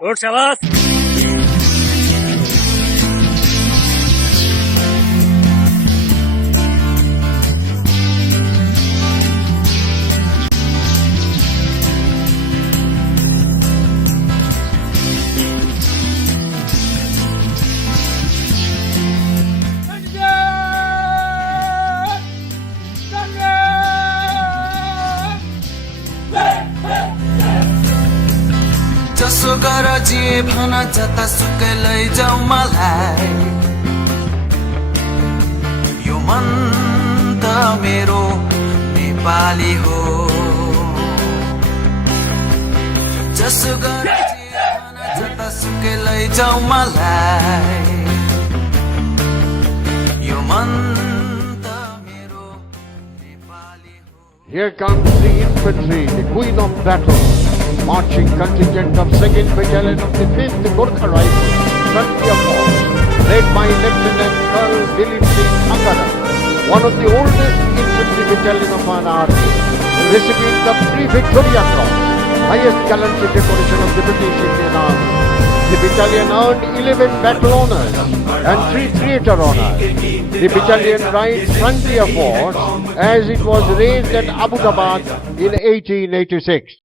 Good, Shabas. जसो गर जे भन जता सुकै लैजाऊ मलाई यो मन त मेरो नेपाली हो जसो गर जे भन जता सुकै लैजाऊ मलाई यो मन त मेरो नेपाली हो. Here comes the infantry, the queen of battle, marching contingent of 2nd Battalion of the 5th Gorkha Rifle, Frontier Force, led by Lieutenant Colonel Dilip Singh Akara, one of the oldest infantry battalion of our army, recipient of 3 Victoria Cross, highest gallantry decoration of the British Indian Army. The battalion earned 11 battle honours and 3 theatre honours. The battalion rides Frontier Force as it was raised at Abu Dhabi in 1886.